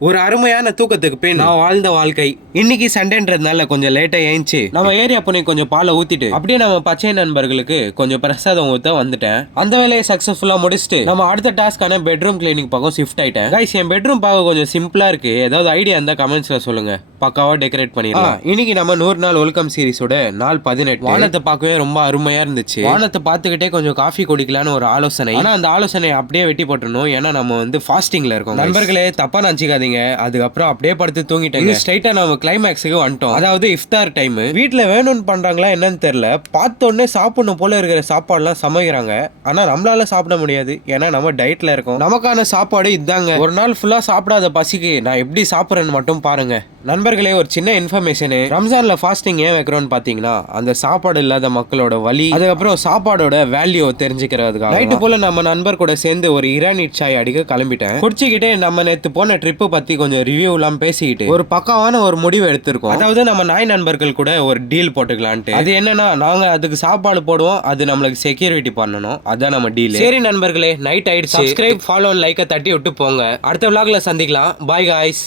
ஒரு அருமையான தூக்கத்துக்கு பின் நான் வாழ்ந்த வாழ்க்கை. இன்னைக்கு சண்டேன்றதுனால கொஞ்சம் லேட்டா ஏஞ்சி நம்ம ஏரியா பொண்ணு கொஞ்சம் பாலை ஊத்திட்டு அப்படியே நம்ம பச்சை நண்பர்களுக்கு கொஞ்சம் பிரசாதம் ஊத்த வந்துட்டேன். அந்த வேலையை சக்சஸ்ஃபுல்லா முடிச்சுட்டு நம்ம அடுத்த டாஸ்க்கான பெட்ரூம் கிளீனிங் பக்கம் ஷிஃப்ட் ஆயிட்டேன். கைஸ், என் பெட்ரூம் பார்க்க கொஞ்சம் சிம்பிளா இருக்கு. ஏதாவது ஐடியா இருந்தா கமெண்ட்ஸ்ல சொல்லுங்க, பக்காவா டெக்கரேட் பண்ணிடலாம். இன்னைக்கு நம்ம 100 நாள் வெல்கம் சீரிஸோட நாள் 18. வானத்தை பார்க்கவே ரொம்ப அருமையா இருந்துச்சு. வானத்தை பார்த்துக்கிட்டே கொஞ்சம் காஃபி குடிக்கலான்னு ஒரு ஆலோசனை. ஆனா அந்த ஆலோசனை அப்படியே வெட்டி போட்டுருணும். ஏன்னா நம்ம வந்து ஃபாஸ்டிங்ல இருக்கோம். நண்பர்களே, தப்பா நினைச்சுக்காதீங்க. அதுக்கப்புறம் அப்படியே படுத்து தூங்கிட்டேங்க. ஸ்ட்ரைட்டா நம்ம கிளைமேக்ஸுக்கு வந்துட்டோம். அதாவது இஃப்தார் டைம். வீட்டுல வேணும்னு பண்றாங்களா என்னன்னு தெரியல, பார்த்த உடனே சாப்பிடணும் போல இருக்கிற சாப்பாடுலாம் சமைக்கிறாங்க. ஆனா நம்மளால சாப்பிட முடியாது, ஏன்னா நம்ம டயட்ல இருக்கோம். நமக்கான சாப்பாடு இதாங்க. ஒரு நாள் ஃபுல்லா சாப்பிடாத பசிக்கு நான் எப்படி சாப்பிட்றேன்னு மட்டும் பாருங்க. நண்பர்களே, ஒரு சின்ன இன்ஃபர்மேஷன். ரம்ஜான்ல ஃபாஸ்டிங் ஏன் வைக்கிறோம்னு பாத்தீங்கன்னா, அந்த சாப்பாடு இல்லாத மக்களோட வலி, அதுக்கப்புறம் சாப்பாடோட வேல்யூ தெரிஞ்சுக்கிறதுக்காக. நைட்டு போல நம்ம நண்பர் கூட சேர்ந்து ஒரு இரானி சாய் அடிக்க கிளம்பிட்டேன். குடிச்சுக்கிட்டே நம்ம நேத்து போன ட்ரிப்பு பத்தி கொஞ்சம் ரிவ்யூ எல்லாம் பேசிக்கிட்டு ஒரு பக்காவான ஒரு முடிவு எடுத்திருக்கோம். அதாவது நம்ம நாய் நண்பர்கள் கூட ஒரு டீல் போட்டுக்கலான்ட்டு. அது என்னன்னா, நாங்க அதுக்கு சாப்பாடு போடுவோம், அது நம்மளுக்கு செக்யூரிட்டி பண்ணணும். அதான் நம்ம டீல். சரி நண்பர்களே, நைட் ஆயிடுச்சு. சப்ஸ்கிரைப், ஃபாலோ, லைக்கை தட்டி விட்டு போங்க. அடுத்த விளாக்ல சந்திக்கலாம். Bye guys.